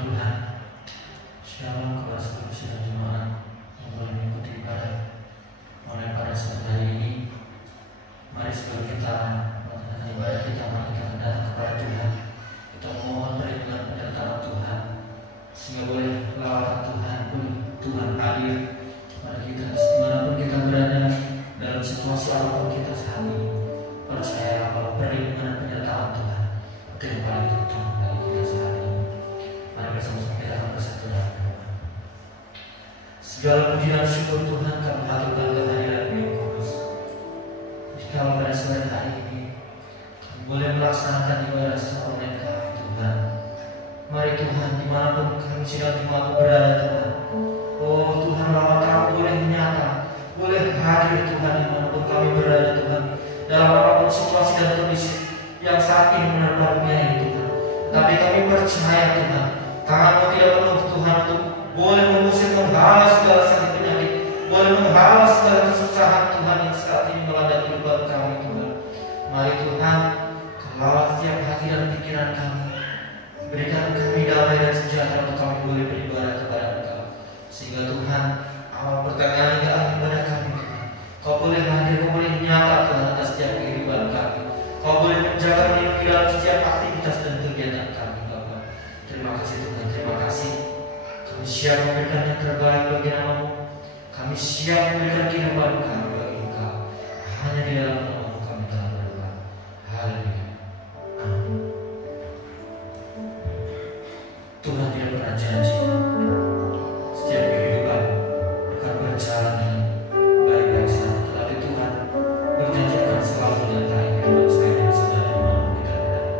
Tuhan. Shalom kepada seluruh sidang jemaat yang boleh mengikuti ibadah mulai pada sore hari ini. Mari sebelum kita melaksanakan ibadah kita, mari kita datang kepada Tuhan. Kita memohon perlindungan penyertaan Tuhan, sehingga boleh lawatan Tuhan, boleh Tuhan hadir pada kita dimanapun kita berada, dalam situasi apapun kita saat ini. Percayalah bahwa perlindungan dan penyertaan Tuhan itu yang paling terutama bagi kita saat ini. Mari bersama-sama kita akan bersatu dalam doa. Segala puji dan syukur Tuhan kami haturkan kehadirat Yang Kudus. Jika pada sore hari ini kami boleh melaksanakan ibadah online kami Tuhan. Mari Tuhan, dimanapun kami sedang dimanapun berada Tuhan. Oh Tuhan, lawatan boleh nyata, boleh hadir Tuhan dimanapun kami berada Tuhan. Dalam apapun situasi dan kondisi yang saat ini menerpa dunia ini Tuhan. Tapi kami percaya Tuhan, tangan-Mu tidak penuh Tuhan untuk boleh mengusir, menghalau segala sakit penyakit, boleh menghalau segala kesusahan Tuhan yang saat ini melanda kehidupan kami Tuhan. Mari Tuhan, lawat setiap hati dan pikiran kami. Berikan kami damai dan sejahtera untuk kami boleh beribadah kepada Engkau. Sehingga Tuhan, awal pertengahan hingga akhir ibadah kami Tuhan, Kau boleh hadir, Kau boleh nyata Tuhan atas setiap kehidupan kami. Kau boleh menjaga melindungi dalam setiap aktivitas dan kegiatan kami Bapa. Terima kasih Tuhan, terima kasih. Kami siap memberikan yang terbaik bagi nama-Mu. Kami siap memberikan kehidupan kami bagi Engkau. Hanya di dalam nama-Mu kami telah berdoa. Haleluya. Amin. Tuhan tidak pernah janji setiap kehidupan akan berjalan dengan baik-baik saja, tetapi Tuhan berjanji akan selalu menyertai kehidupan saya dan saudara dimanapun kita berada.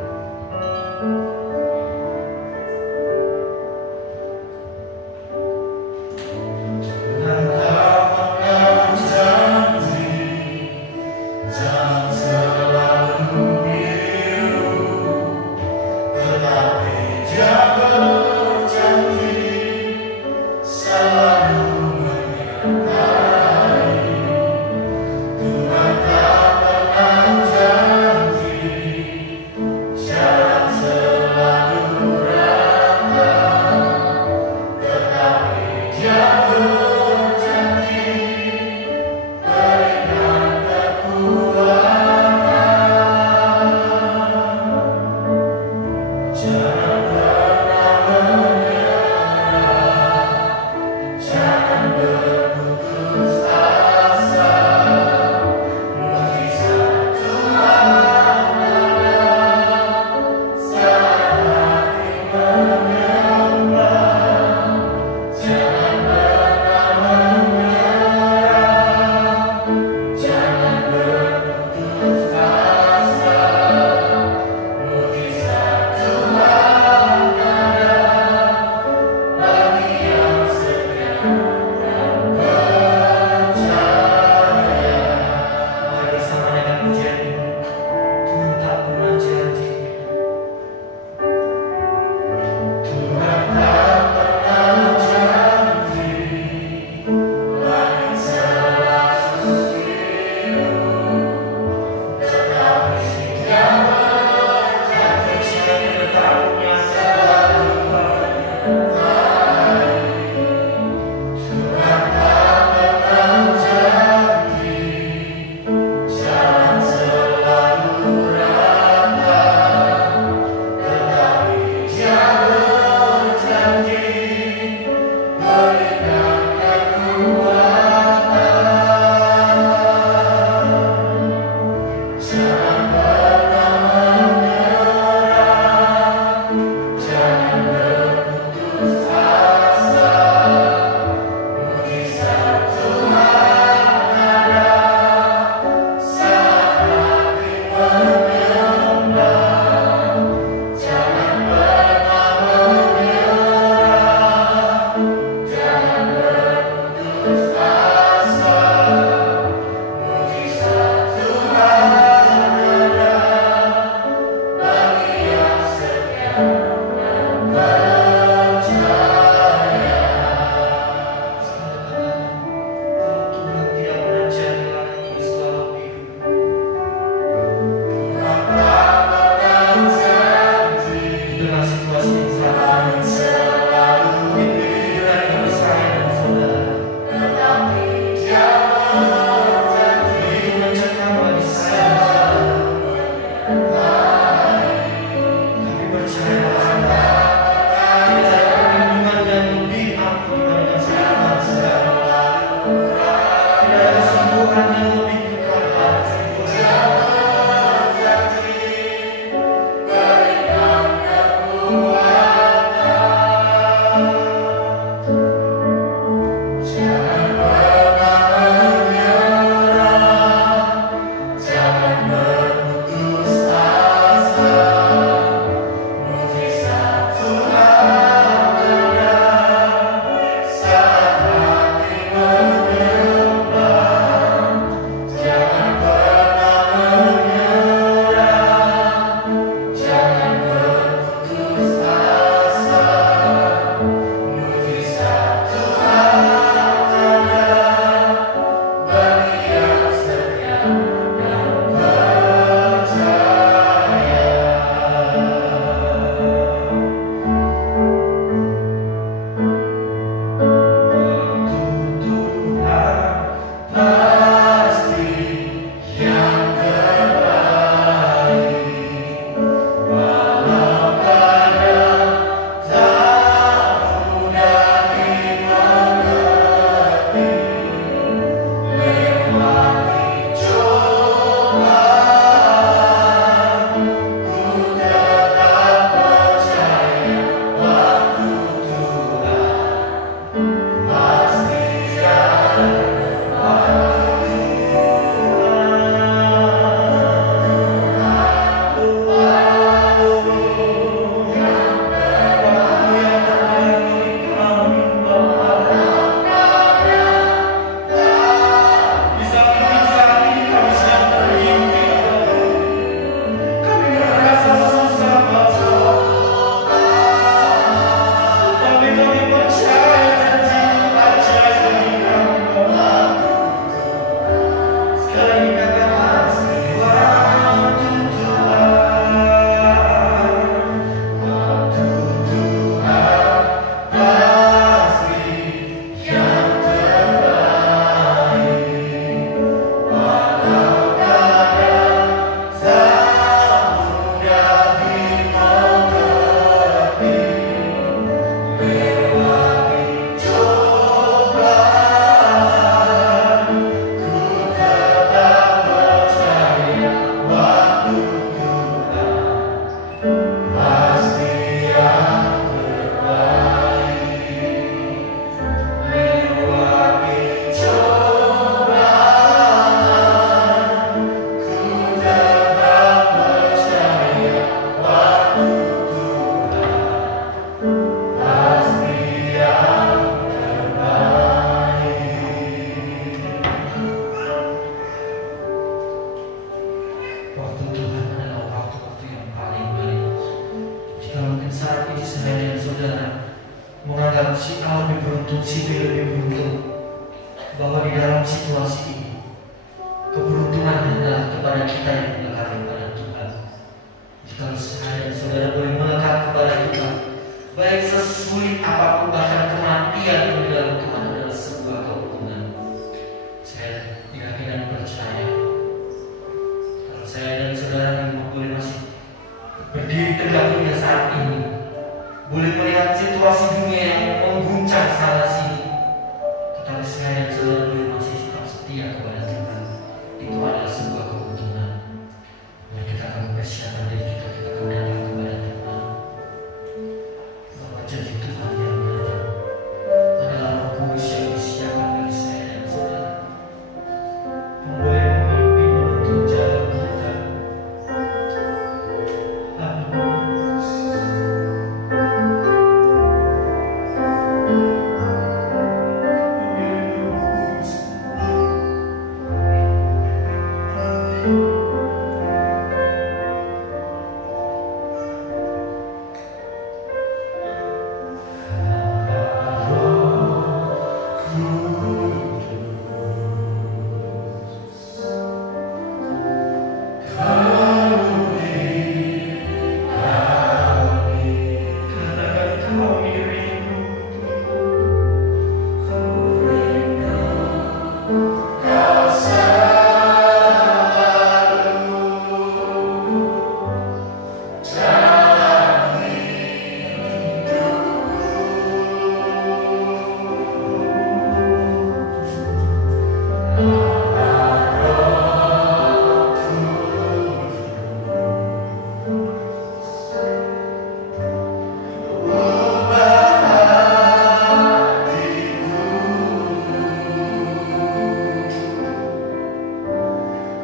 Tuhan, Kau akan jalan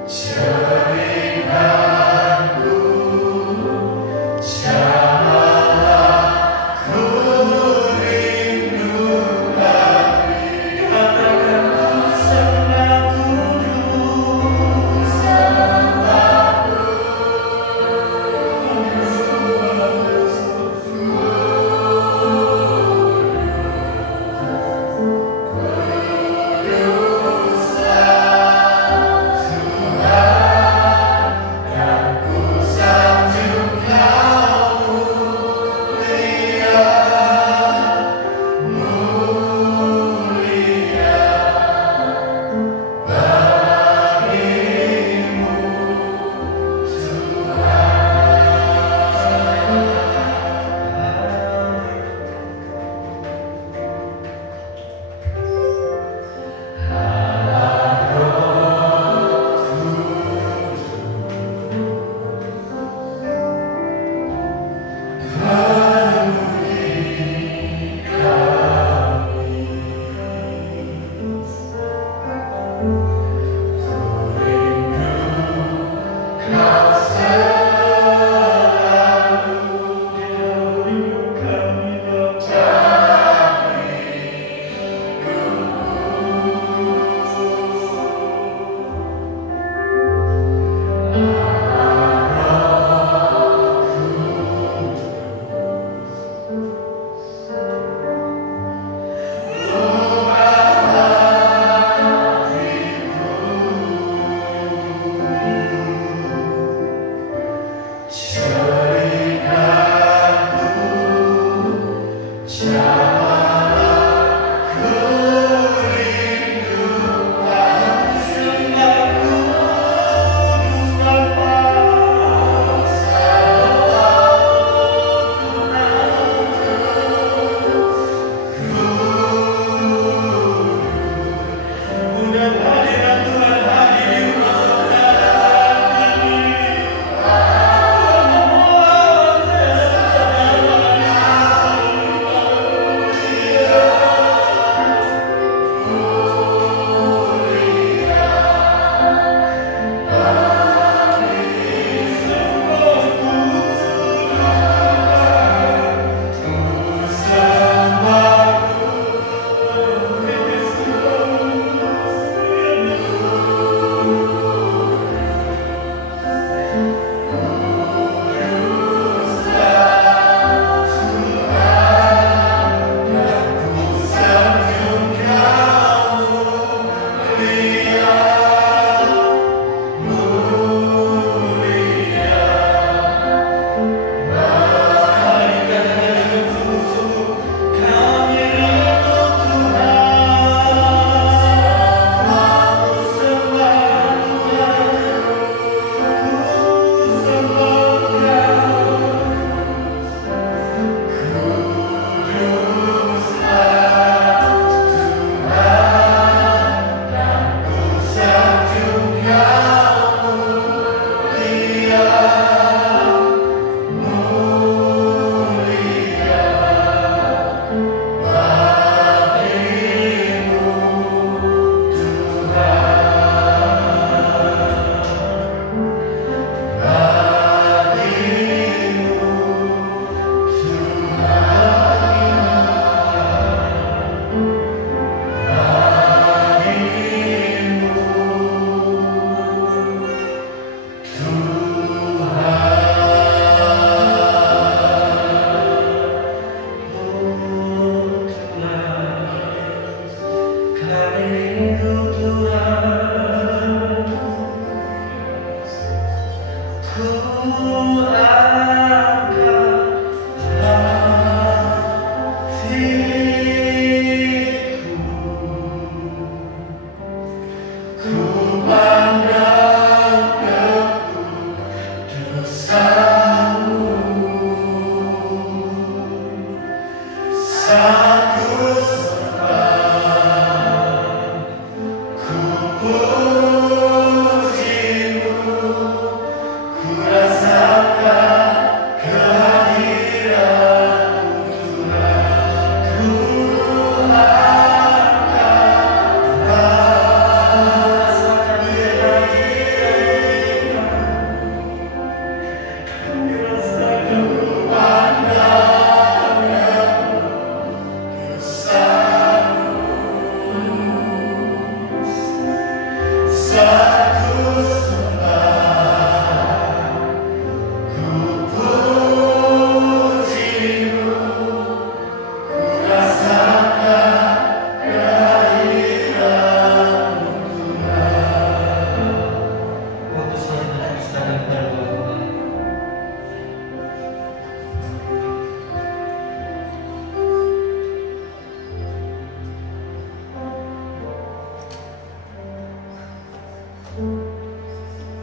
Tuhan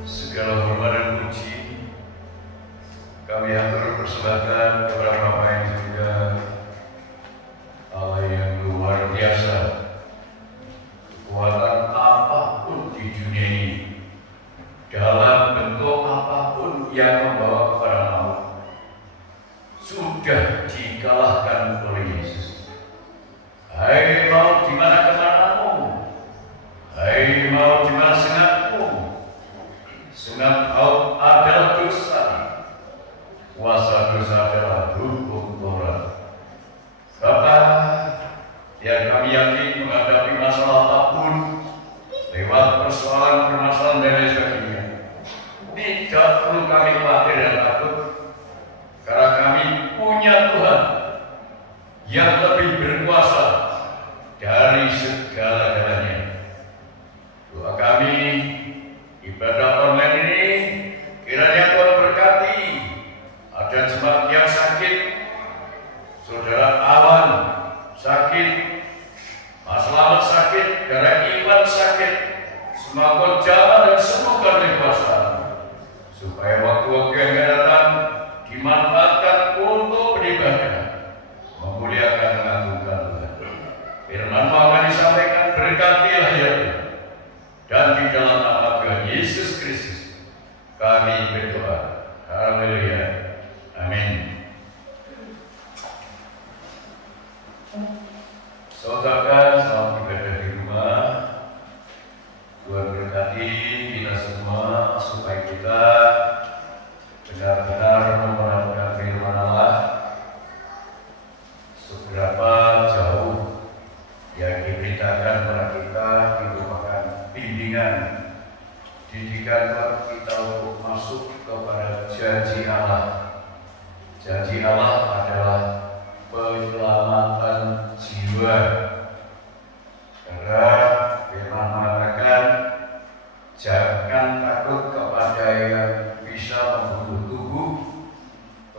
Segala hormat dan puji kami atur persembahkan kepada Bapa yang surga, Allah yang luar biasa. Kekuatan apapun di dunia ini, dalam bentuk apapun yang membawa kepada maut, sudah dikalahkan oleh Yesus. Hai maut, di mana kemanamu? Hai maut, di mana sengatmu? Sunat maut adalah dosa, kuasa dosa adalah hukum Taurat. Bapa, yang kami yakin menghadapi masalah apapun, lewat permasalahan dan lain sebagainya, tidak perlu kami khawatir dan takut, karena kami punya Tuhan yang lebih berkuasa dari segala-galanya. Doa kami, ibadah online ini, kiranya Tuhan berkati. Ada jemaat yang sakit, saudara Awan sakit, Mas Slamet sakit, Gara Iwan sakit, semoga jalan dan sembuhkan dari kuasa, supaya waktu-waktu yang akan datang dimanfaatkan untuk beribadah, memuliakan mengagungkan Tuhan. Firman akan disampaikan, berkatilah ya Tuhan. Dan di dalam nama Tuhan Yesus Kristus kami berdoa. Haleluya. Amin. Saudara, selamat ibadah di rumah. Tuhan berkati kita semua supaya kita benar-benar memperhatikan firman Allah. Seberapa jauh yang diberitakan kepada kita merupakan bimbingan, didikan kita untuk masuk kepada janji Allah. Janji Allah adalah penyelamatan jiwa. Karena firman mengatakan, jangan takut kepada yang bisa membunuh tubuh,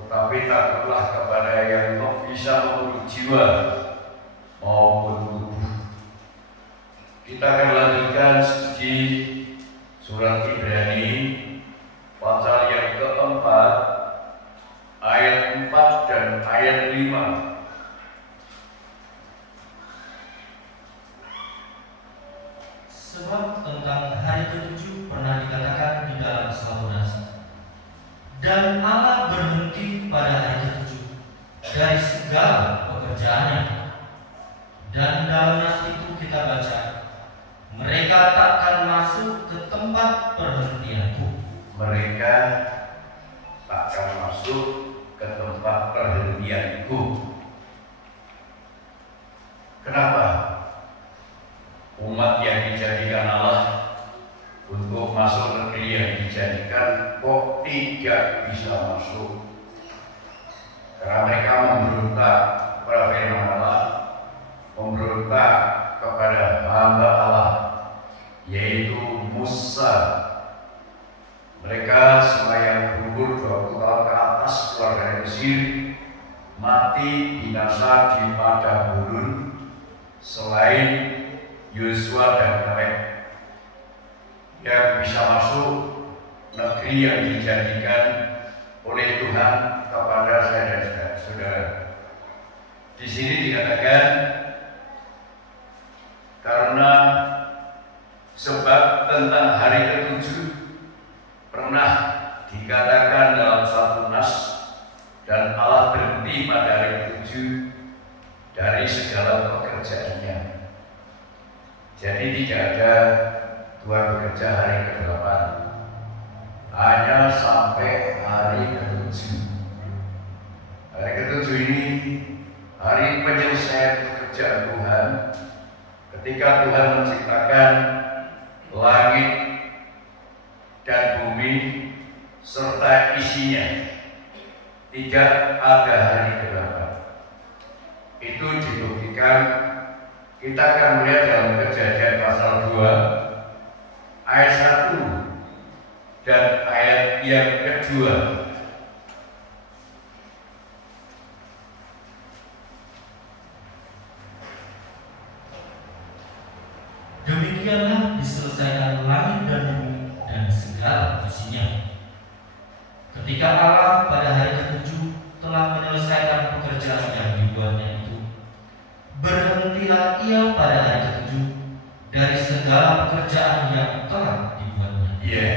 tetapi takutlah kepada yang bisa membunuh jiwa maupun tubuh. Kita akan lanjutkan studi surat Ibrani pasal yang keempat, ayat 4 dan ayat 5. Sebab tentang hari ke-7 pernah dikatakan di dalam selalu nasi, dan Allah berhenti pada hari ke-7 dari segala pekerjaannya. Dan dalam nas itu kita baca, mereka takkan masuk ke tempat perhentianku. Mereka takkan masuk ke tempat perhentianku. Kenapa? Umat yang dijadikan Allah untuk masuk negeri yang dijadikan kok tidak bisa masuk? Karena mereka memberontak kepada firman Allah, memberontak kepada hamba Allah, yaitu Musa. Mereka semua yang berumur 20 tahun ke atas keluar dari Mesir, mati binasa di padang gurun, selain Yosua dan Kaleb yang bisa masuk negeri yang dijadikan oleh Tuhan kepada saya dan saudara. Di sini dikatakan, karena sebab tentang hari ke-7 pernah dikatakan dalam satu nas, dan Allah berhenti pada hari ke-7 dari segala pekerjaannya. Jadi tidak ada Tuhan bekerja hari ke-8, hanya sampai hari ke-7. Hari ke-7 ini hari penyelesaian pekerjaan Tuhan. Ketika Tuhan menciptakan langit serta isinya tidak ada hari ke-8. Itu dibuktikan, kita akan melihat dalam Kejadian pasal 2 ayat 1 dan ayat yang kedua. Demikianlah diselesaikan langit dan bumi dan segala isinya. Ketika Allah pada hari ke-7 telah menyelesaikan pekerjaan yang dibuatnya itu, berhentilah ia pada hari ke-7 dari segala pekerjaan yang telah dibuatnya. Iya,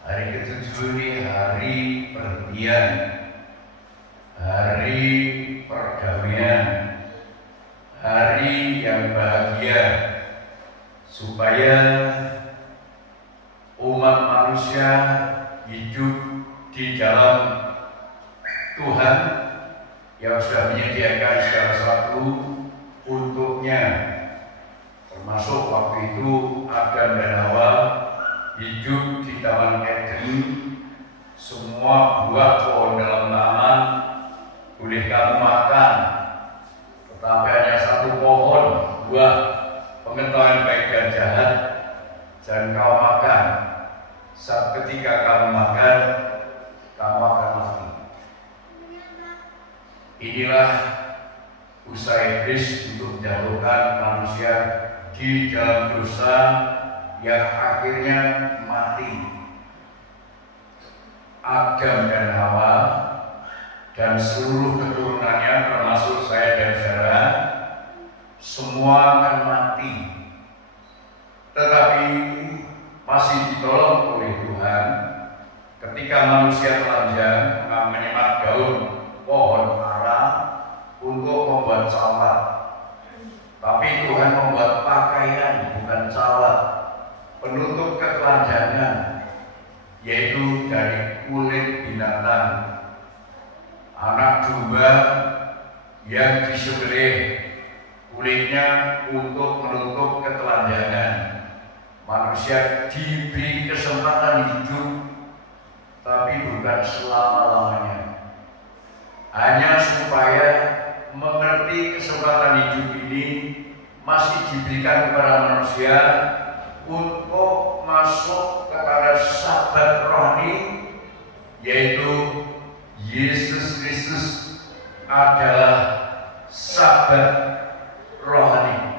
hari ke-7 ini hari perhentian, hari perdamaian, hari yang bahagia, supaya umat manusia hidup di dalam Tuhan yang sudah menyediakan segala sesuatu untuknya, termasuk waktu itu Adam dan Hawa hidup di Taman Eden. Semua buah pohon dalam taman boleh kamu makan, tetapi hanya satu pohon buah pengetahuan baik dan jahat jangan kau makan. Saat ketika kamu makan, kamu akan mati. Inilah usaha iblis untuk menjatuhkan manusia di dalam dosa yang akhirnya mati. Adam dan Hawa dan seluruh keturunannya, termasuk saya dan saudara, semua akan mati, tetapi masih ditolong oleh Tuhan ketika manusia telanjang menyemat daun pohon ara untuk membuat cawat. Tapi Tuhan membuat pakaian, bukan cawat, penutup ketelanjangan, yaitu dari kulit binatang, anak domba yang disembelih, kulitnya untuk menutup ketelanjangan. Manusia diberi kesempatan hidup, tapi bukan selama-lamanya, hanya supaya mengerti kesempatan hidup ini masih diberikan kepada manusia untuk masuk kepada sahabat rohani, yaitu Yesus Kristus adalah sahabat rohani.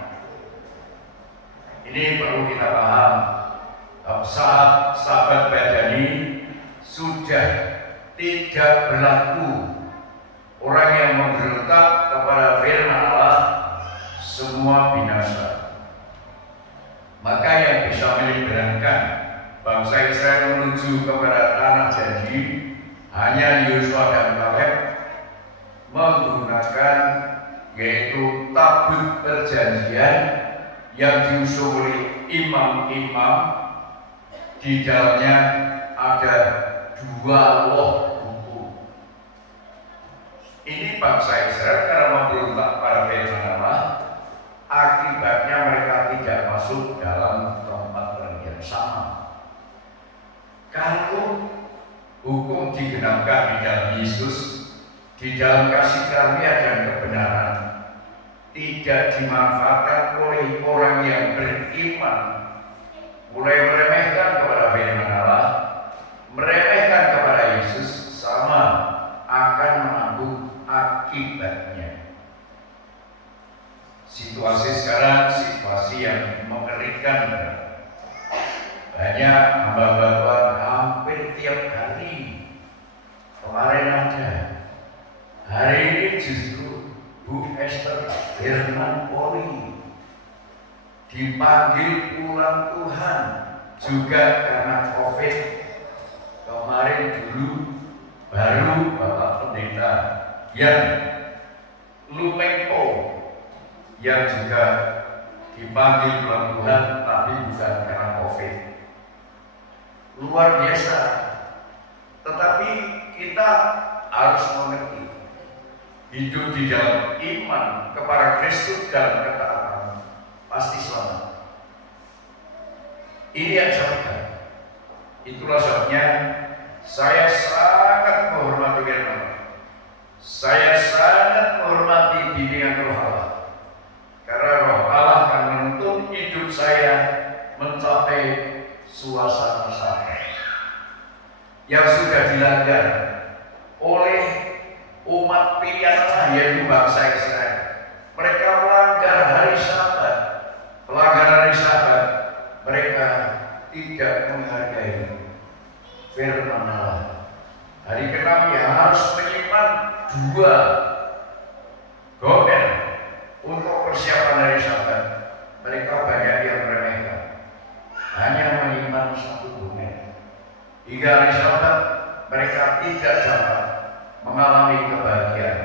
Ini perlu kita paham. Sahabat badani sudah tidak berlaku. Orang yang memberontak kepada firman Allah semua binasa. Maka yang bisa melibatkan bangsa Israel menuju kepada tanah janji hanya Yosua dan Kaleb, menggunakan yaitu tabut perjanjian yang diusung oleh imam-imam. Di dalamnya ada 2 loh buku. Ini bangsa Israel karena memberontak pada firman Allah, akibatnya mereka tidak masuk dalam tempat yang sama. Kalau hukum digenapkan di dalam Yesus, di dalam kasih karunia dan kebenaran, tidak dimanfaatkan oleh orang yang beriman, mulai meremehkan kepada firman Allah, meremehkan kepada Yesus, sama akan menanggung akibatnya. Situasi sekarang situasi yang mengerikan. Banyak hamba-hamba Tuhan hampir tiap hari. Kemarin ada, hari ini justru Bu Esther Herman Poli dipanggil pulang Tuhan juga karena COVID. Kemarin dulu baru Bapak Pendeta yang Lumengko yang juga dipanggil pulang Tuhan, tapi bukan karena COVID. Luar biasa. Tetapi kita harus mengerti, hidup di dalam iman kepada Kristus dan ketaatan pasti selamat. Ini yang saya pegang. Itulah sebabnya saya sangat menghormati firman. Saya sangat menghormati bimbingan Roh Allah. Karena Roh Allah akan menuntun hidup saya mencapai suasana damai yang sudah dilanggar oleh umat pilihan Allah, yaitu bangsa Israel. Mereka melanggar hari Sabat. Pelanggaran hari Sabat, mereka tidak menghargai firman Allah. Hari ke-6 yang harus menyimpan 2 gomer untuk persiapan hari Sabat. Mereka banyak yang meremehkan, hanya menyimpan 1 gomer. Hingga hari Sabat mereka tidak dapat mengalami kebahagiaan.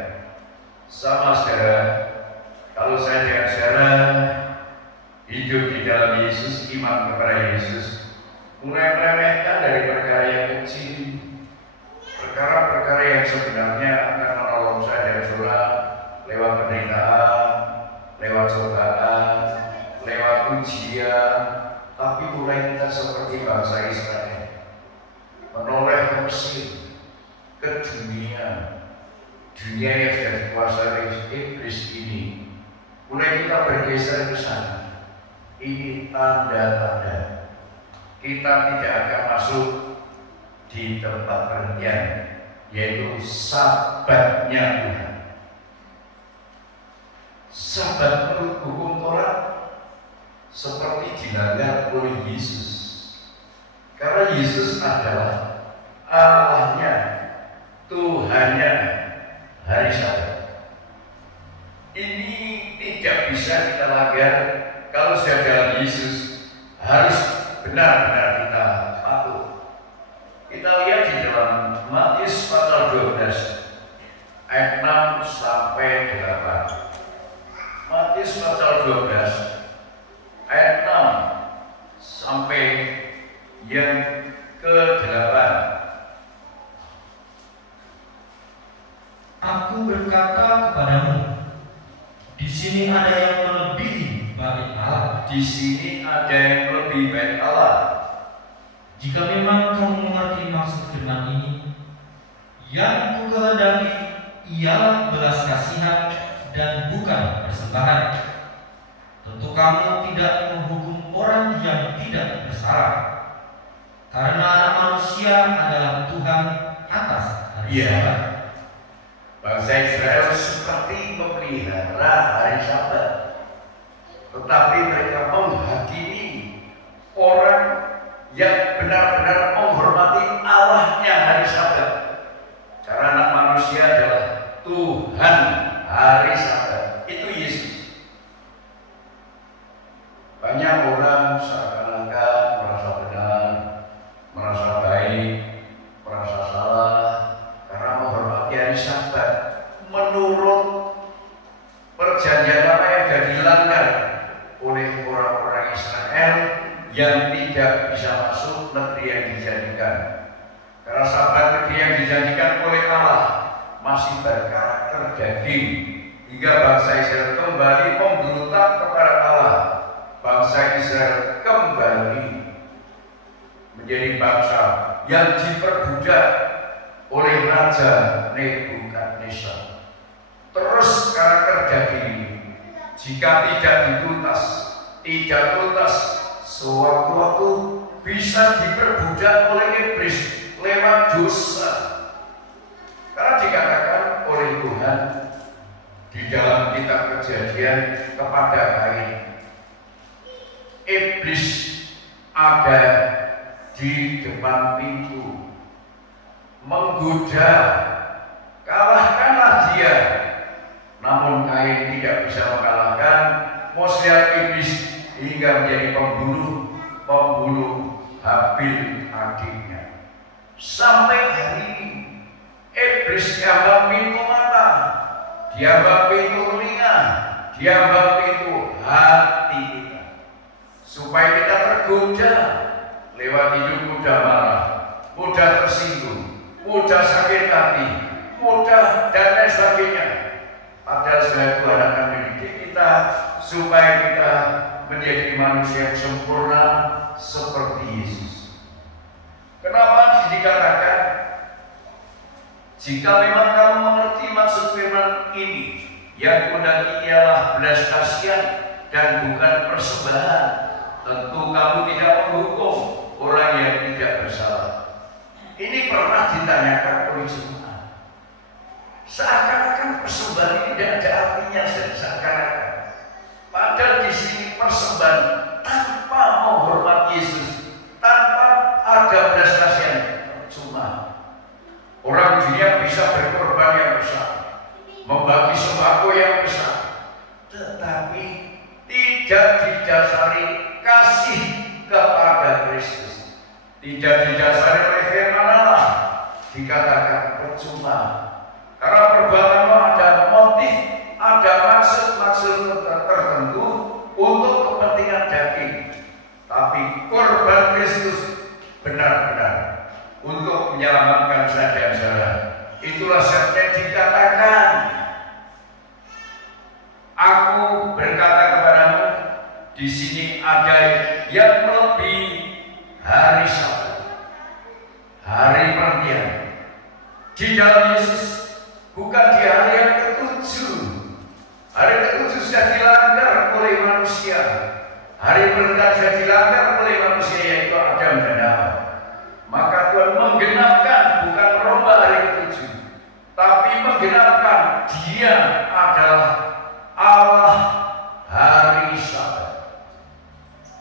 Sama saudara, kalau saya dengan saudara hidup di dalam Yesus, iman kepada Yesus, mulai meremehkan dari perkara yang kecil, perkara-perkara yang sebenarnya akan menolong saya dan saudara lewat penderitaan, lewat cobaan, lewat ujian, tapi mulai kita seperti bangsa Israel, menoleh ke Mesir, ke dunia yang sudah dikuasai iblis ini. Mulai kita bergeser ke sana. Ini tanda-tanda kita tidak akan masuk di tempat perhentian, yaitu Sabatnya Tuhan. Sabat menurut hukum Taurat seperti dilanggar oleh Yesus, karena Yesus adalah Allahnya, Tuhannya hari Sabat. Ini tidak bisa kita langgar. Kalau sudah dalam Yesus, harus benar-benar kita patuh. Kita lihat di dalam Matius pasal 12 ayat 6 sampai 8. Matius pasal 12 ayat 6 sampai yang ke-8. Aku berkata kepadamu, di sini ada yang melebihi bait Allah. Di sini ada yang lebih baik Allah. Jika memang kamu mengerti maksud firman ini, yang kukehendaki ialah belas kasihan dan bukan persembahan. Tentu kamu tidak menghukum orang yang tidak bersalah, karena anak manusia adalah Tuhan atas hari Sabat. Bangsa Israel seperti memelihara hari Sabat, tetapi mereka menghakimi orang yang benar-benar menghormati Allahnya hari Sabat. Karena anak manusia adalah Tuhan hari Sabat. Itu Yesus. Banyak orang seakan-akan merasa benar, merasa baik, merasa salah karena menghormati hari Sabat menurut perjanjian lama yang sudah dilanggar oleh orang-orang Israel yang tidak bisa masuk negeri yang dijanjikan. Karena Sabat negeri yang dijanjikan oleh Allah masih berkarakter daging, hingga bangsa Israel kembali memberontak kepada Allah. Bangsa Israel kembali menjadi bangsa yang diperbudak oleh Raja Nebukadnezar. Terus karakter daging ini, jika tidak tuntas, sewaktu-waktu bisa diperbudak oleh iblis lewat dosa. Karena dikatakan oleh Tuhan di dalam kitab Kejadian kepada Kain, iblis ada di depan pintu menggoda, kalahkanlah dia. Namun Kain tidak bisa mengalahkan muslihat iblis hingga menjadi pembunuh Habil adiknya. Sampai hari ini iblis diambang pintu mata, diambang pintu telinga, diambang pintu hati kita, supaya kita tergoda lewat hidup mudah marah, mudah tersinggung, mudah sakit hati, mudah dan lain sebagainya. Padahal sebenarnya Tuhan akan mendidik kita supaya kita menjadi manusia yang sempurna seperti Yesus. Jika memang kamu mengerti maksud firman ini, yang kundaki ialah belas kasihan dan bukan persembahan, tentu kamu tidak menghukum orang yang tidak bersalah. Ini pernah ditanyakan oleh jemaat. Seakan-akan persembahan ini tidak ada artinya, seakan-akan. Padahal di sini persembahan tanpa menghormat Yesus, tanpa ada belas kasihan, cuma orang dunia bisa berkorban yang besar, membagi sembako yang besar, tetapi tidak didasari kasih kepada Kristus, tidak didasari oleh firman Allah, dikatakan percuma. Karena perbuatan ada motif, ada maksud-maksud tertentu untuk kepentingan daging, tapi korban Kristus benar-benar untuk menyelamatkan saudara-saudara. Itulah sebabnya dikatakan, aku berkata kepadamu, di sini ada yang melebihi hari Sabat, hari perhentian. Di dalam Yesus, bukan di hari yang ketujuh. Hari ketujuh sudah dilanggar oleh manusia. Hari perhentian sudah dilanggar oleh manusia, yaitu Adam dan Hawa. Maka Tuhan menggenapkan, bukan merubah hari ketujuh, tapi menggenapkan Dia adalah Allah hari Sabat.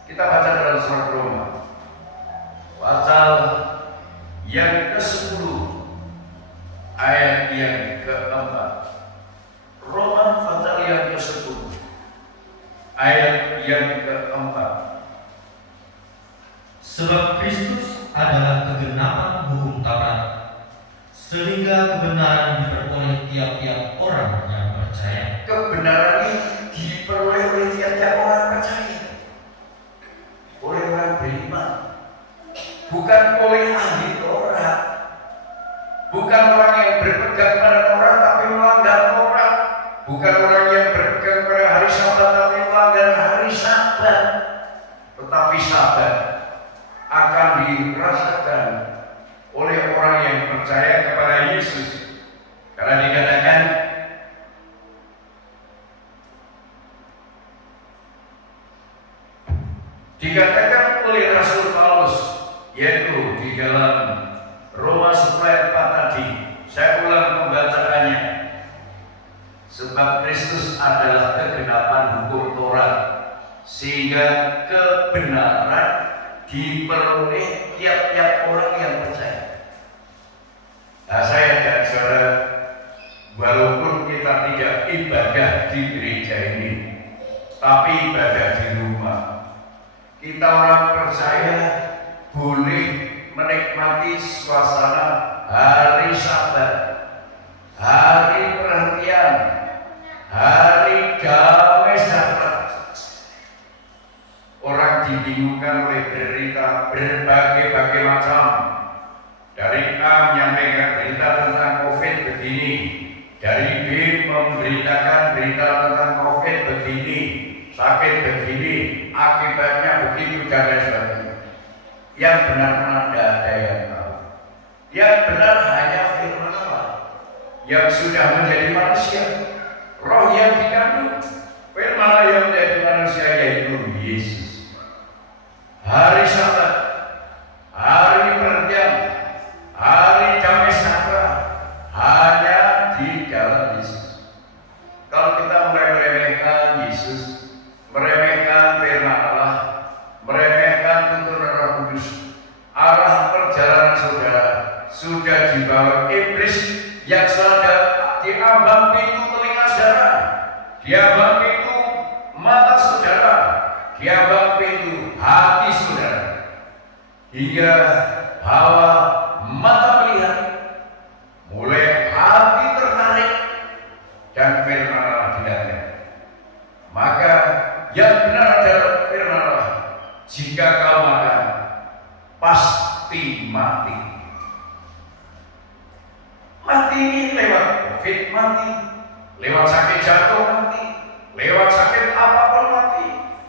Kita baca dalam surat Roma pasal yang ke-10 ayat yang ke-4. Roma pasal yang ke-10 ayat yang ke-4. Sebab Kristus adalah kegenapan hukum Taurat, sehingga kebenaran diperoleh tiap-tiap orang yang percaya. Kebenaran ini diperoleh oleh tiap-tiap orang percaya, oleh orang beriman, bukan oleh ahli Taurat, bukan orang yang berpegang pada Taurat tapi melanggar Taurat, bukan orang yang berpegang pada hari Sabat tapi melanggar hari Sabat. Tetapi Sabat akan dirasakan oleh orang yang percaya kepada Yesus, karena dikatakan oleh Rasul Paulus, yaitu di dalam Roma 10 ayat 4 tadi. Saya ulang pembacaannya. Sebab Kristus adalah kegenapan hukum Taurat, sehingga kebenaran diperoleh tiap-tiap orang yang percaya. Nah, saya dan saudara, walaupun kita tidak ibadah di gereja ini, tapi ibadah di rumah, kita orang percaya boleh menikmati suasana hari Sabat, hari perhentian, hari damai sejahtera. Orang dibingungkan oleh berita berbagai macam. Dari A menyampaikan berita tentang COVID begini, dari B memberitakan berita tentang COVID begini, sakit begini, akibatnya begitu dan lain sebagainya. Yang benar-benar tidak ada yang tahu. Yang benar hanya firman Allah yang sudah menjadi manusia, roh yang dikandung, firman Allah yang menjadi manusia, yaitu Yesus. Hari Sabat, hari perhentian, hari damai sejahtera hanya di dalam Yesus. Kalau kita mulai meremehkan Yesus, meremehkan firman Allah, meremehkan tuntunan Roh Kudus, arah perjalanan saudara sudah dibawa iblis yang sudah diambang pintu telinga saudara, diambang pintu mata saudara, diambang pintu hati saudara, hingga bahwa mata melihat, mulai hati tertarik, dan firman Allah didengar. Maka yang benar adalah firman Allah. Jika kau makan, pasti mati. Mati ini lewat COVID mati, lewat sakit jatuh mati, lewat sakit apapun mati,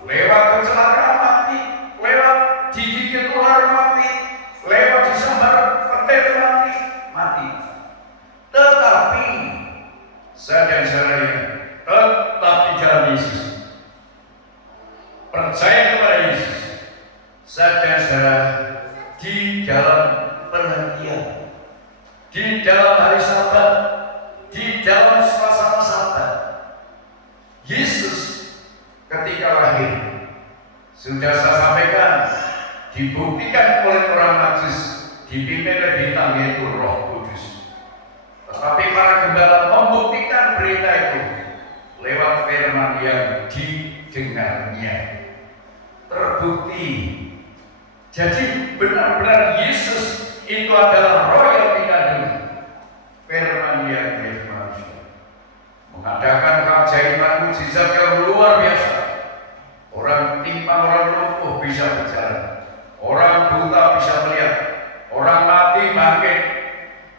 lewat kecelakaan mati, lewat digigit ular mati, lewat disambar petir mati. dalam penantian, di dalam hari Sabat, di dalam suasana Sabat. Yesus ketika lahir, sudah saya sampaikan, dibuktikan oleh orang Majus, dipimpin oleh bintang yaitu Roh Kudus. Tetapi para gembala membuktikan berita itu lewat firman yang didengarnya. Terbukti. Jadi benar-benar Yesus itu adalah roh yang mengandung firman yang menjadi manusia, mengadakan keajaiban mukjizat yang luar biasa. Orang timpang, orang lumpuh bisa berjalan, orang buta bisa melihat, orang mati bangkit.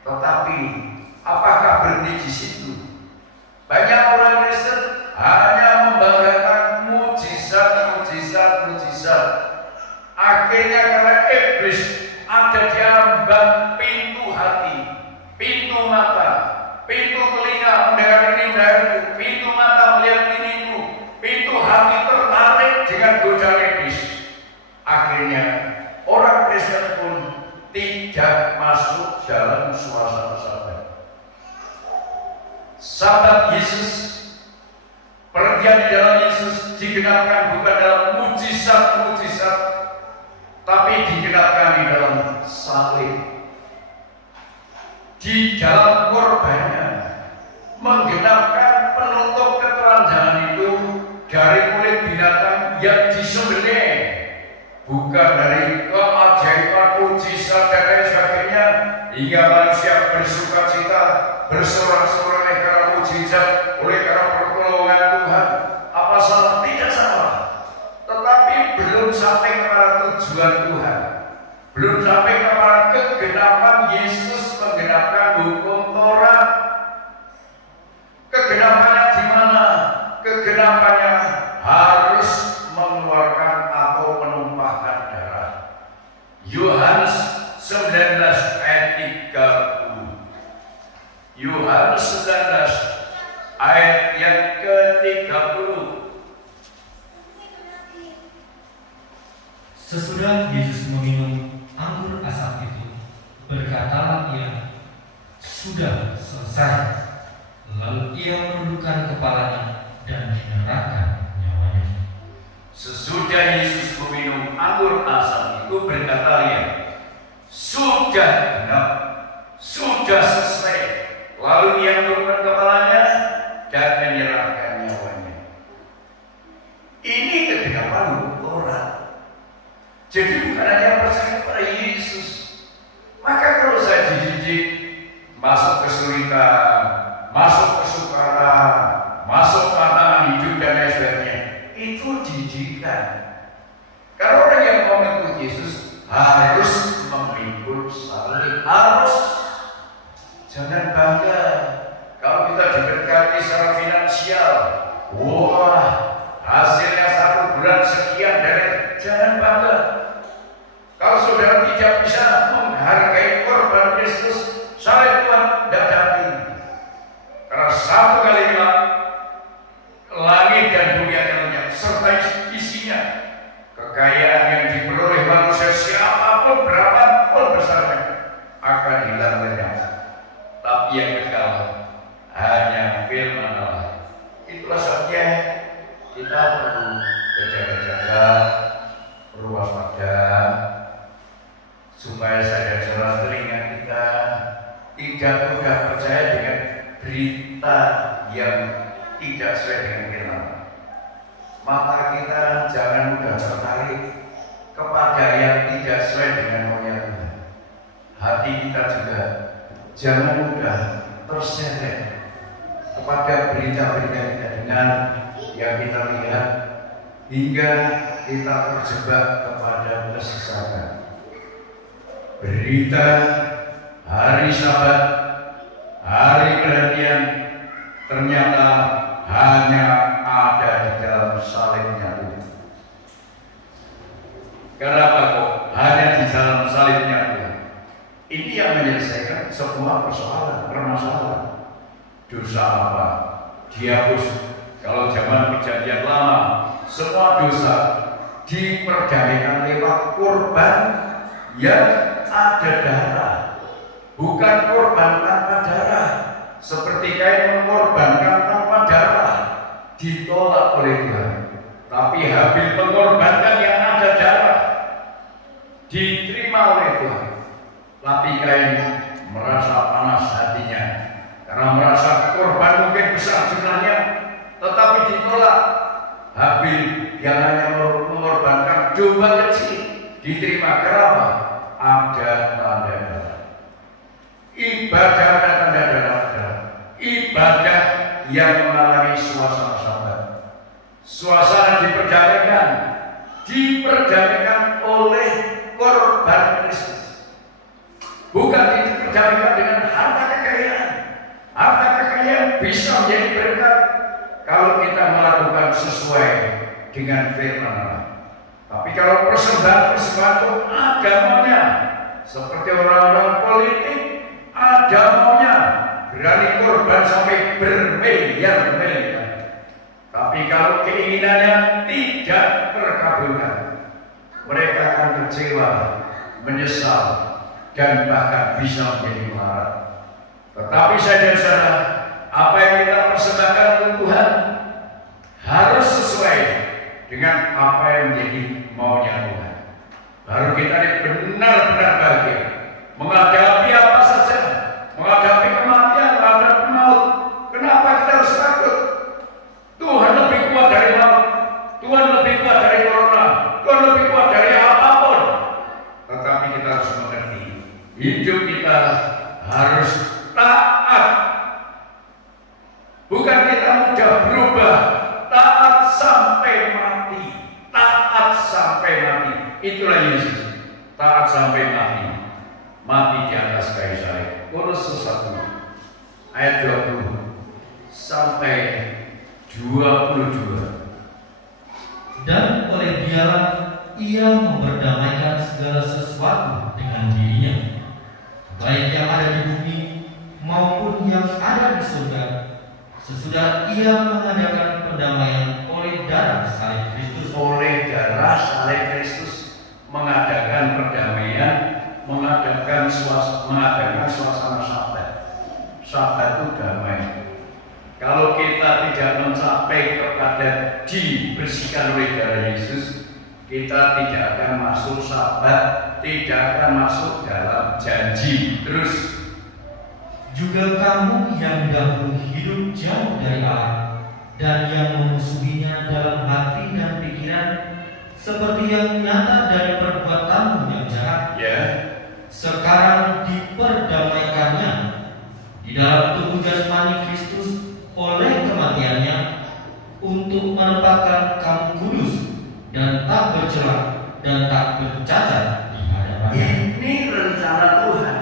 Tetapi apakah berhenti di situ? Banyak orang Kristen hanya membanggakan mukjizat. Akhirnya karena iblis ada di ambang pintu hati, pintu mata, pintu telinga mendengar ini mendengar itu, pintu mata melihat ini itu, pintu hati tertarik dengan godaan iblis. Akhirnya orang Kristen pun tidak masuk dalam suasana Sabat. Sabat Yesus, pergian di dalam Yesus digenapkan bukan dalam mukjizat, tapi digenapkan di dalam salib, di dalam korbannya, menggenapkan penutup ketelanjangan itu dari kulit binatang yang disembelih, bukan dari keajaiban mukjizat dan lain sebagainya, hingga manusia bersuka cita, bersorak-sorai karena mukjizat, oleh karena pertolongan Tuhan. Apa salah? Tidak salah. Tetapi belum sampai kepada tujuan Tuhan, belum sampai kepada kegenapan Yesus menggenapkan hukum Taurat. Kegenapannya di mana? Kegenapannya harus mengeluarkan atau menumpahkan darah. Yohanes 19 ayat 30. Yohanes 19 ayat yang ke-30. Sesudah Yesus meminum anggur asam itu, berkatalah ia, "Sudah selesai." Lalu ia menundukkan kepalanya dan menyerahkan nyawanya. Sesudah Yesus meminum anggur asam itu, berkata ia, "Sudah genap, sudah selesai." Lalu ia menundukkan kepalanya dan menyerahkan nyawanya. Ini kegenapan hukum Taurat. Jadi bukan hanya percaya pada Yesus. Maka kalau saya dididik masuk kesulitan, masuk kesukaran, masuk tantangan hidup dan lain sebagainya, itu didikan. Kalau orang yang mau mengikut Yesus harus memikul salib, harus. Jangan bangga kalau kita diberkati secara finansial. Wah, hasilnya 1 bulan sekian dari. Jangan bangga. Kalau saudara tidak bisa menghargai korban Kristus, salib Tuhan, tidak dapat. Karena satu kali bilang, langit dan bumi akan lenyap serta isinya. Kekayaan yang diperoleh manusia siapapun, berapapun besarnya, akan hilang lenyap. Tapi yang kekal hanya firman Allah. Itulah sebabnya kita perlu berjaga-jaga, berwaspada, supaya sadar jalan telinga kita tidak mudah percaya dengan berita yang tidak sesuai dengan firman. Mata kita jangan mudah tertarik kepada yang tidak sesuai dengan maunya Tuhan. Hati kita juga jangan mudah terseret kepada berita-berita yang kita dengar, yang kita lihat, hingga kita terjebak kepada kesesatan. Berita hari Sabat, hari perhatian, ternyata hanya ada di dalam salibnya Tuhan. Kenapa kok hanya di dalam salibnya Tuhan? Ini yang menyelesaikan semua permasalahan. Dosa apa? Dihapus. Kalau zaman perjanjian lama, semua dosa diperdamaikan lewat kurban yang ada darah, bukan korban tanpa darah. Seperti Kain mengorbankan tanpa darah, ditolak oleh Tuhan. Tapi Habil mengorbankan yang ada darah, diterima oleh Tuhan. Tapi Kain merasa panas hatinya karena merasa korban mungkin besar jumlahnya, tetapi ditolak. Habil yang hanya mengorbankan domba kecil diterima. Kenapa? Ada tanda darah. Ibadah ada tanda darah. Ibadah yang mengalami suasana sabat. Suasana diperdamaikan oleh korban Kristus. Bukan diperdamaikan dengan harta kekayaan. Harta kekayaan bisa menjadi berkat kalau kita melakukan sesuai dengan firman Allah. Tapi kalau persembahan itu ada maunya, seperti orang-orang politik ada maunya, berani korban sampai bermiliar-miliar. Tapi kalau keinginannya tidak terkabulkan, mereka akan kecewa, menyesal, dan bahkan bisa menjadi marah. Tetapi saudara-saudara, apa yang kita persembahkan untuk Tuhan harus sesuai dengan apa yang menjadi maunya Tuhan. Baru kita benar-benar bahagia menghadapi apa saja, menghadapi kematian, menghadapi maut. Kenapa kita harus takut? Tuhan lebih kuat dari maut, Tuhan lebih kuat dari corona, Tuhan lebih kuat dari apapun. Tetapi kita harus mengerti, hidup kita harus taat. Bukan kita mudah berubah, taat sampai mati. Taat sampai mati. Itulah Yesus. Taat sampai mati. Mati di atas kayu salib. Kolose 1 ayat 20 sampai 22. Dan oleh Dialah ia memperdamaikan segala sesuatu dengan dirinya, baik yang ada di bumi maupun yang ada di surga, sesudah ia mengadakan perdamaian oleh darah salib Kristus. Oleh darah salib Kristus mengadakan perdamaian, mengadakan suasana sabat. Sabat itu damai. Kalau kita tidak mencapai kepada dibersihkan oleh darah Yesus, kita tidak akan masuk sabat, tidak akan masuk dalam janji. Terus juga kamu yang dahulu hidup jauh dari Allah dan yang memusuhinya dalam hati dan pikiran, seperti yang nyata dari perbuatanmu yang jahat, sekarang diperdamaikannya di dalam tubuh jasmani Kristus oleh kematiannya, untuk menempatkan kamu kudus dan tak bercela dan tak bercacat di hadapannya. Ini rencana Tuhan,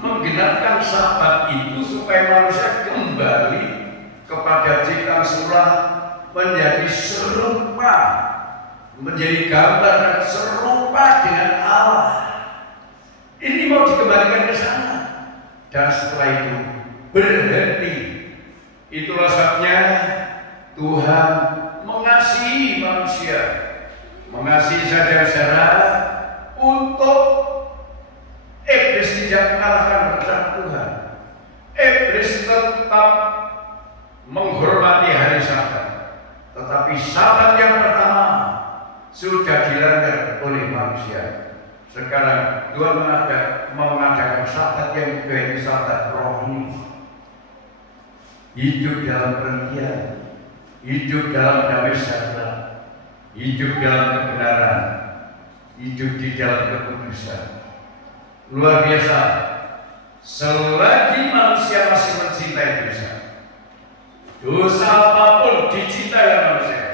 menggenapkan sabat itu supaya manusia kembali kepada ciptaan semula, menjadi serupa, menjadi gambar dan serupa dengan Allah. Ini mau dikembalikan ke sana, dan setelah itu berhenti. Itulah sebabnya Tuhan mengasihi manusia, mengasihi saudara-saudara, untuk iblis tidak mengalahkan rencana Tuhan. Iblis tetap menghormati hari Sabat, tetapi Sabat yang pertama sudah dilanggar oleh manusia. Sekarang Tuhan mengadakan Sabat yang kedua, yaitu Sabat rohani. Hidup dalam pengertian, hidup dalam damai sejahtera, hidup dalam kebenaran, hidup di dalam kekudusan. Luar biasa. Selagi manusia masih mencintai dosa apapun dicintai oleh manusia.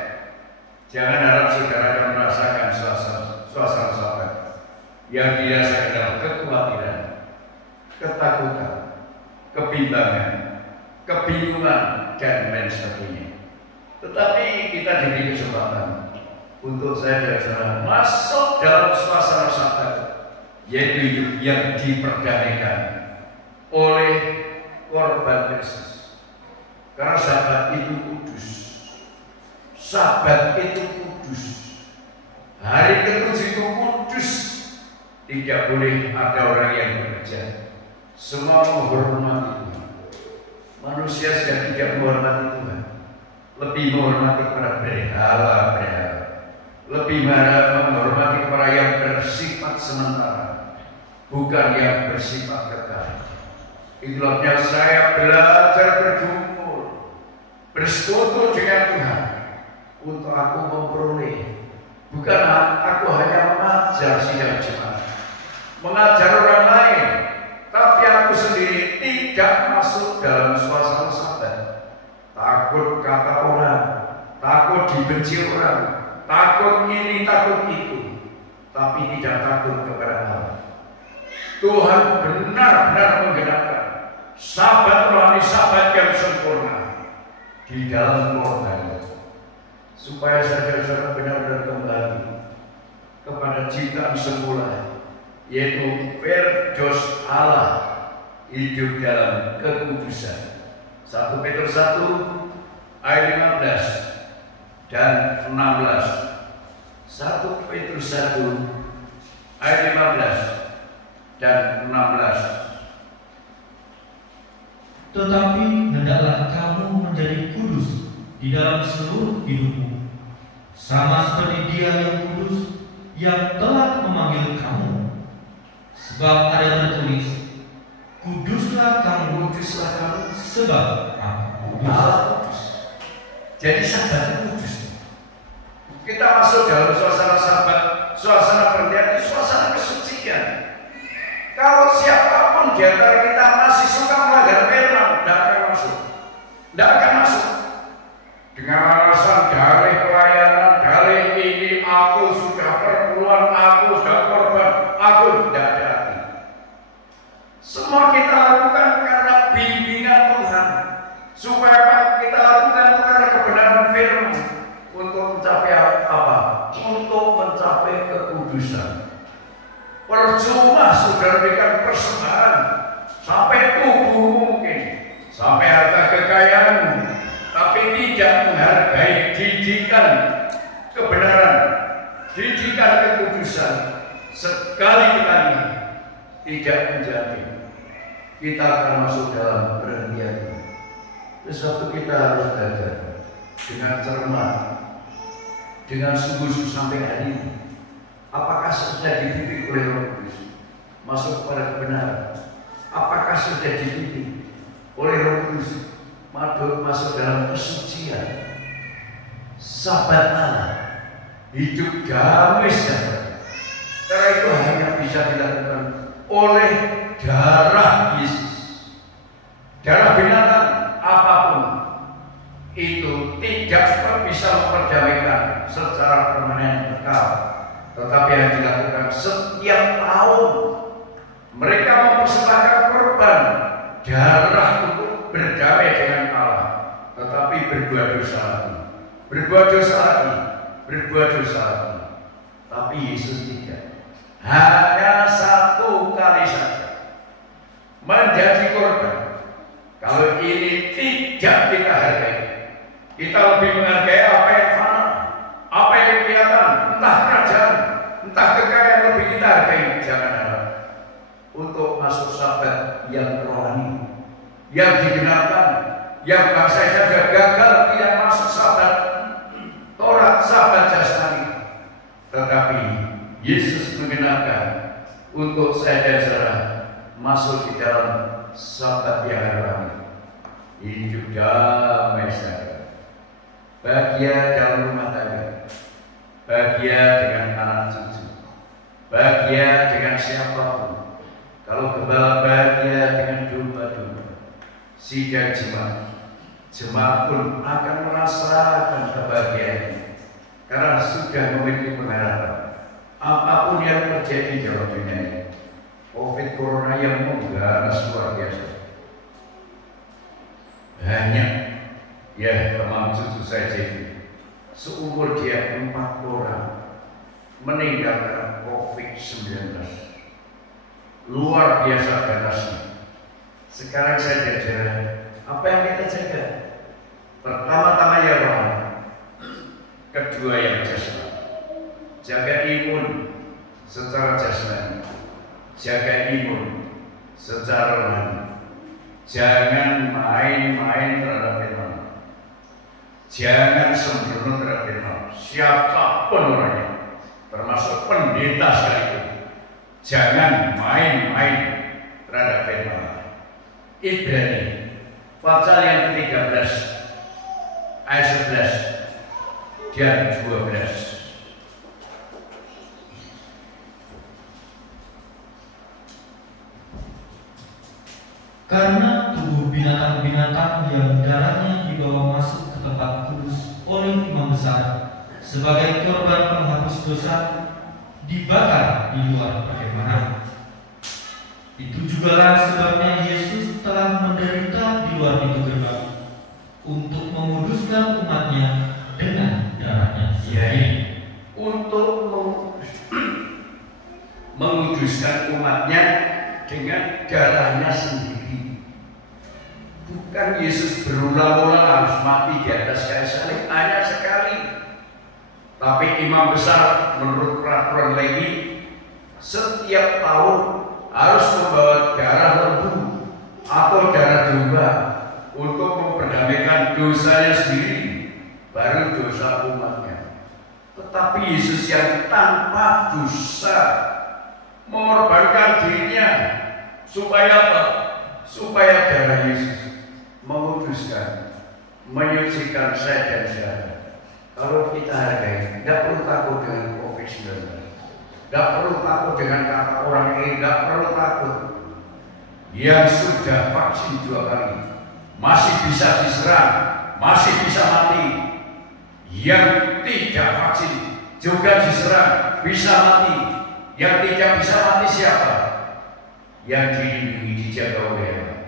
Jangan harap saudara akan merasakan suasana sabat yang dirasakan dalam kekhawatiran, ketakutan, kebimbangan, kebingungan, dan lain sebagainya. Tetapi kita diberi kesempatan untuk saudara masuk dalam suasana sabat, yaitu hidup yang diperdamaikan oleh korban Kristus. Karena sabat itu kudus. Sabat itu kudus. Hari ke-7 itu kudus. Tidak boleh ada orang yang bekerja. Semua menghormati Tuhan. Manusia sudah tidak menghormati Tuhan, lebih menghormati kepada berhala-berhala, lebih menghormati kepada yang bersifat sementara, bukan yang bersifat kekal. Itulah yang saya belajar berjumur, bersekutu dengan Tuhan untuk aku memperoleh. Bukan aku hanya mengajar sidang jemaat, mengajar orang lain, tapi aku sendiri tidak masuk dalam suasana sabat. Takut kata orang, takut dibenci orang, takut ini, takut itu, tapi tidak takut kepada Allah. Tuhan benar-benar menggerakkan sabat rohani, sabat yang sempurna di dalam keluarga, supaya saudara-saudara benar-benar kembali kepada cintaan semula, yaitu firdos Allah, hidup dalam kekudusan. 1 Petrus 1 ayat 15 dan 16. 1 Petrus 1 ayat 15 dan 16. Tetapi hendaklah kamu menjadi kudus di dalam seluruh hidupmu, sama seperti Dia yang kudus, yang telah memanggil kamu. Sebab ada tertulis, kuduslah kamu, sebab aku kudus. Jadi sabat kudus. Kita masuk dalam suasana sabat, suasana perhatian, suasana kesucian. Kalau siapapun di antara kita masih suka melanggar firman, tidak akan masuk. Tidak akan masuk. Dengan alasan dalih pelayanan, dalih ini, aku sudah perpuluhan, aku sudah korban, aku tidak ada hati. Semua kita lakukan karena bimbingan Tuhan, supaya kita lakukan karena kebenaran firman, untuk mencapai apa? Untuk mencapai kekudusan. Percuma saudara berikan persembahan sampai tubuh mungkin, sampai harta kekayaanmu, tapi tidak menghargai didikan kebenaran, didikan kekudusan, sekali-kali tidak menjamin kita akan masuk dalam perhentian. Sesuatu kita harus belajar dengan cermat, dengan sungguh-sungguh sampai hari ini. Apakah sudah dibimbing oleh Roh Kudus masuk kepada kebenaran? Apakah sudah dibimbing oleh Roh Kudus masuk dalam kesucian? Sabat Allah, hidup damai sejahtera. Karena itu hanya bisa dilakukan oleh darah Yesus. Darah binatang apapun itu tidak bisa memperdamaikan secara permanen kekal. Tetapi yang dilakukan setiap tahun, mereka mempersembahkan korban darah untuk berdamai dengan Allah. Tetapi berbuat dosa lagi, berbuat dosa lagi, berbuat dosa lagi. Tapi Yesus tidak. Hanya satu kali saja menjadi korban. Kalau ini tidak kita hargai, kita lebih menghargai apa yang fana, apa yang kelihatan, entah kerajaan, entah kekayaan, lebih kita hargai. Jangan harap untuk masuk sabat yang rohani, yang digenapkan, yang bangsa saja gagal tidak masuk sabat Taurat, sabat jasmani. Tetapi Yesus menggenapkan untuk saudara masuk di dalam sabat yang rohani, hidup damai sejahtera, bahagia dalam rumah tangga, bahagia dengan anak cucu, bahagia dengan siapapun. Kalau gembala bahagia dengan domba-domba, sidang jemaat pun akan merasakan kebahagiaan karena sudah memiliki pengharapan. Apapun yang terjadi dalam dunia ini, COVID Corona yang mengganas luar biasa, banyak ya teman cucu saya jadi seumur dia 4 orang meninggal karena COVID-19. Luar biasa ganasnya. Sekarang saya jaga apa yang kita jaga. Pertama-tama ya rohani, kedua yang jasmani. Jaga imun secara jasmani, jaga imun secara rohani. Jangan main-main terhadap firman. Jangan sembrono terhadap firman. Siapapun orangnya, termasuk pendeta sekalipun, jangan main-main terhadap firman. Ibrani pasal yang ke-13 ayat 11 dan 12. Karena tubuh binatang-binatang yang darahnya dibawa masuk ke tempat kudus oleh imam besar sebagai korban penghapus dosa dibakar di luar perkemahan. Itu jugalah sebabnya Yesus telah menderita di luar pintu gerbang untuk menguduskan umatnya dengan darahnya sendiri. Untuk menguduskan umatnya dengan darahnya sendiri. Bukan Yesus berulang-ulang harus mati di atas kayu salib, hanya sekali. Tapi imam besar menurut peraturan Lewi setiap tahun harus membawa darah lembu atau darah domba untuk memperdamaikan dosanya sendiri, baru dosa umatnya. Tetapi Yesus yang tanpa dosa mengorbankan dirinya supaya apa? Supaya darah Yesus menguduskan, menyucikan saya dan saudara. Kalau kita hargai, tidak perlu takut dengan COVID-19, tidak perlu takut dengan kata orang ini, tidak perlu takut. Yang sudah vaksin 2 kali masih bisa diserang, masih bisa mati. Yang tidak vaksin juga diserang, bisa mati. Yang tidak bisa mati siapa? Yang dilindungi, dijaga oleh Allah,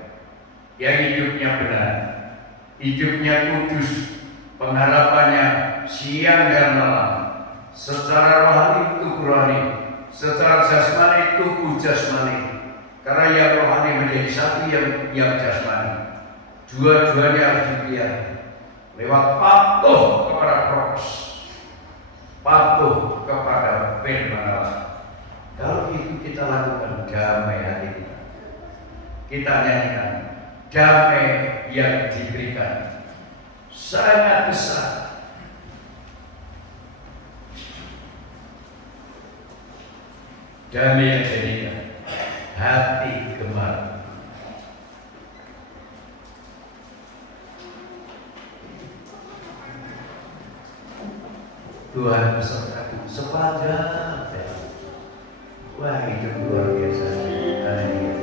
yang hidupnya benar, hidupnya kudus, pengharapannya siang dan malam, secara rohani tubuh rohani, secara jasmani tubuh jasmani. Karena yang rohani menjadi satu yang jasmani. Dua-duanya harus dipelihara lewat patuh kepada prokes, patuh kepada firman Allah. Kalau itu kita lakukan, damai hati kita. Kita nyanyikan damai yang diberikan sangat besar. Damai yang jadikan hati gemar. Tuhan besertaku sepanjang jalan. Wah, hidup luar biasa. Haleluya.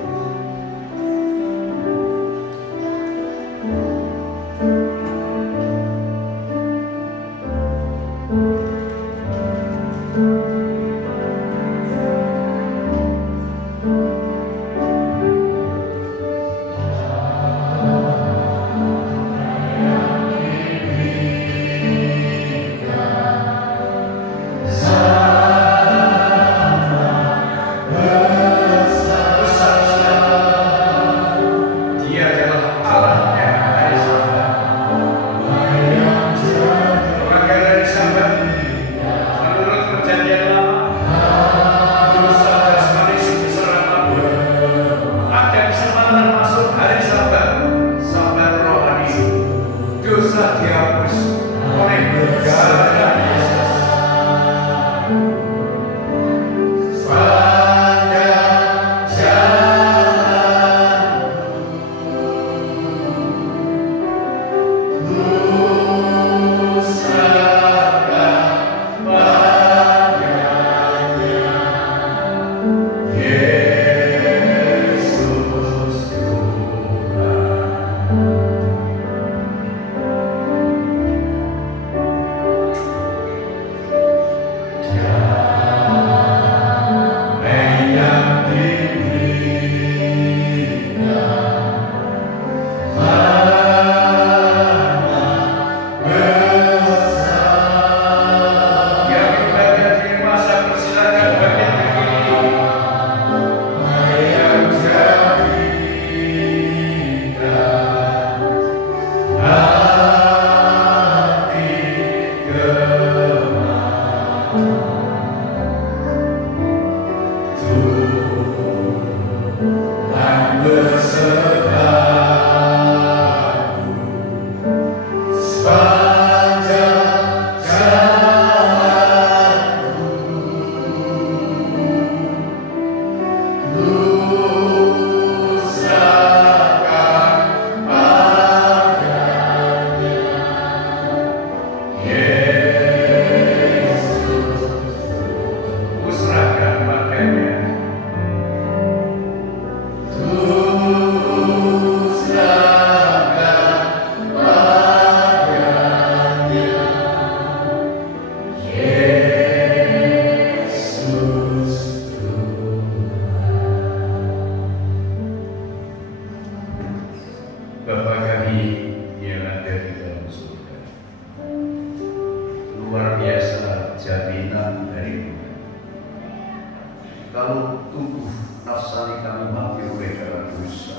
rasanya kami mati oleh karena dosa.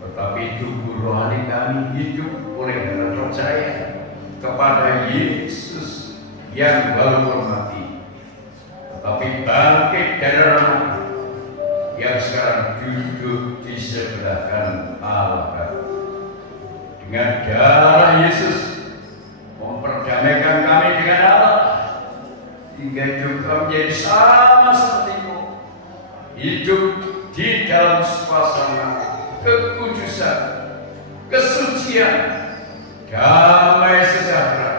Tetapi tubuh rohani kami hidup oleh karena percaya kepada Yesus yang walaupun mati, tetapi bangkit dari orang yang sekarang duduk di sebelah kanan Allah. Dengan darah Yesus memperdamaikan kami dengan Allah, hingga hidup kami menjadi sama seperti-Mu, hidup di dalam suasana kekudusan, kesucian, damai sejahtera.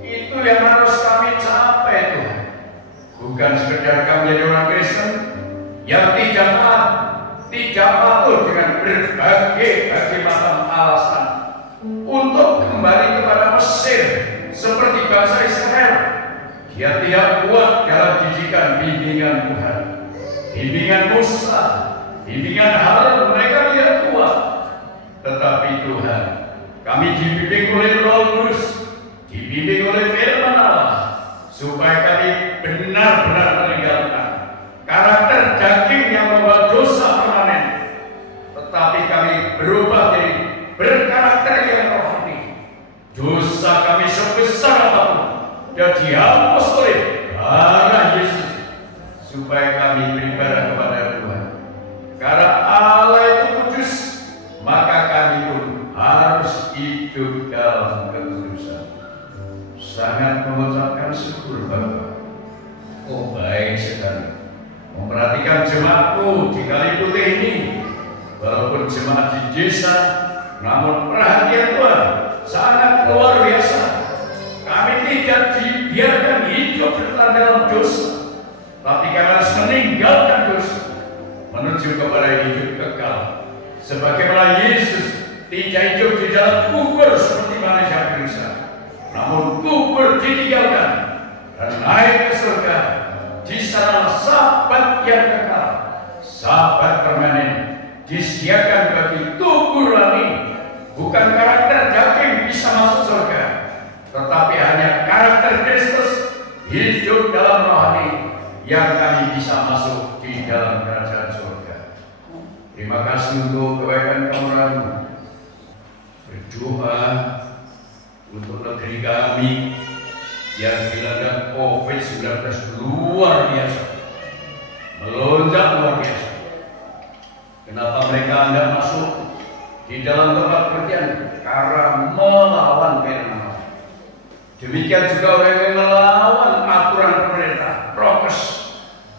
Itu yang harus kami capai, Tuhan. Bukan sekedar kami menjadi orang Kristen yang tidak taat, tidak patuh dengan berbagai macam alasan untuk kembali kepada Mesir seperti bangsa Israel. Dia tidak kuat dalam didikan bimbingan Tuhan, bimbingan Musa, bimbingan Harun. Mereka tidak kuat. Tetapi Tuhan, kami dibimbing oleh Roh Kudus, dibimbing oleh firman Allah, supaya kami benar-benar meninggalkan karakter daging yang membawa dosa permanen, tetapi kami berubah jadi berkarakter yang rohani. Dosa kami sebesar apapun dan dihapus oleh darah Yesus, supaya kami beribadah kepada Tuhan. Karena Allah itu kudus, maka kami pun harus hidup dalam kekudusan. Sangat mengucapkan syukur Bapa. Oh, baik sekali memperhatikan jemaatmu di Kali Putih ini. Walaupun jemaat di desa, namun perhatian Tuhan sangat luar biasa. Kami tidak dibiarkan hidup bertahan dalam dosa, tapi kami harus meninggalkan dosa menuju kepada hidup kekal. Sebagaimana Yesus tidak hidup di dalam kubur seperti manusia biasa, namun kubur ditinggalkan dan naik ke surga. Di sana sahabat yang kekal, sahabat permanen disediakan bagi tubuh rohani. Bukan karakter daging bisa masuk surga, tetapi hanya karakter Kristus hidup dalam rohani yang kami bisa masuk di dalam kerajaan surga. Terima kasih untuk kebaikan kamu. Berdoa untuk negeri kami yang dilanda COVID-19 luar biasa, melonjak luar biasa. Kenapa mereka tidak masuk di dalam tempat pekerjaan? Karena melawan firman Allah. Demikian juga orang yang melawan aturan pemerintah, prokes,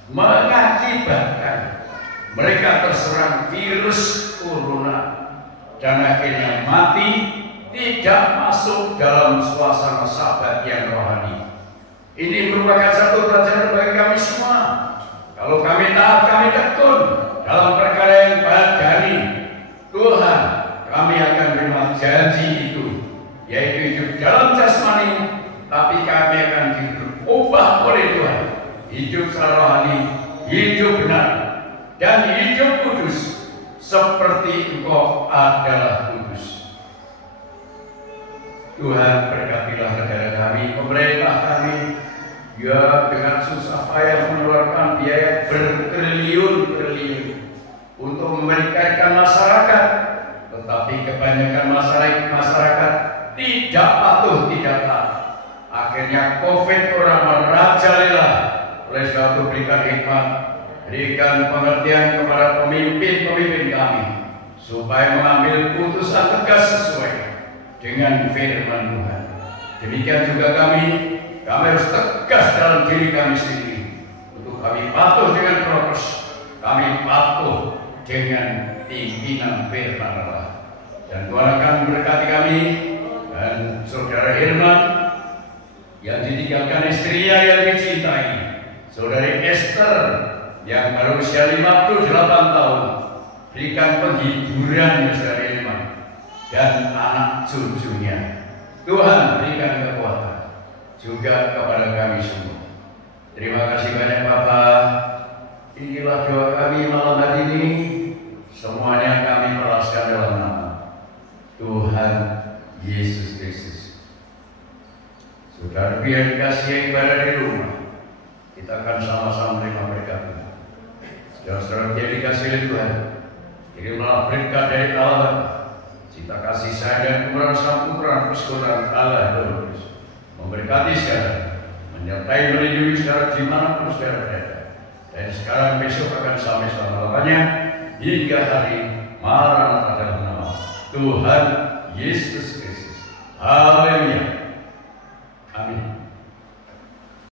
mengakibatkan mereka terserang virus corona dan akhirnya mati, tidak masuk dalam suasana sahabat yang rohani. Ini merupakan satu pelajaran bagi kami semua. Kalau kami taat, kami tekun dalam perkara yang badani, Tuhan, kami akan menerima janji itu, yaitu hidup dalam jasmani, tapi kami akan diubah oleh Tuhan, hidup secara rohani, hidup benar, dan hidup kudus, seperti Engkau adalah kudus. Tuhan, berkatilah negara kami, pemerintah kami, ya dengan susah payah mengeluarkan biaya bertriliun-triliun untuk memerdekakan masyarakat, tetapi kebanyakan masyarakat tidak patuh, tidak taat. Akhirnya COVID orang merajalela. Oleh sebab itu berikan hikmat, berikan pengertian kepada pemimpin-pemimpin kami, supaya mengambil putusan tegas sesuai dengan firman Tuhan. Demikian juga kami harus tegas dalam diri kami sendiri, untuk kami patuh dengan prokes, kami patuh dengan pimpinan firman Allah. Dan Tuhan akan memberkati kami dan saudara Herman yang ditinggalkan istrinya yang dicintai, saudari Esther yang baru usia 58 tahun, berikan penghiburan ya saudara Herman dan anak cucunya. Tuhan berikan kekuatan juga kepada kami semua. Terima kasih banyak Bapak. Inilah doa kami malam hari ini. Semuanya kami meraskan dalam nama Tuhan Yesus Kristus. Saudara yang dikasihi yang berada di rumah, kita akan sama-sama menerima berkat. Dan saudara yang dikasih oleh Tuhan, kirimlah berkat dari Allah, cinta kasih sayang dan kemurahan Sang Putra persekutuan Allah Yesus memberkati saudara, menyertai melindungi saudara dimanapun saudara berada, dan sekarang besok akan sampai selama-lamanya hingga hari Maranatha dalam nama Tuhan Yesus Kristus. Haleluya. Amin.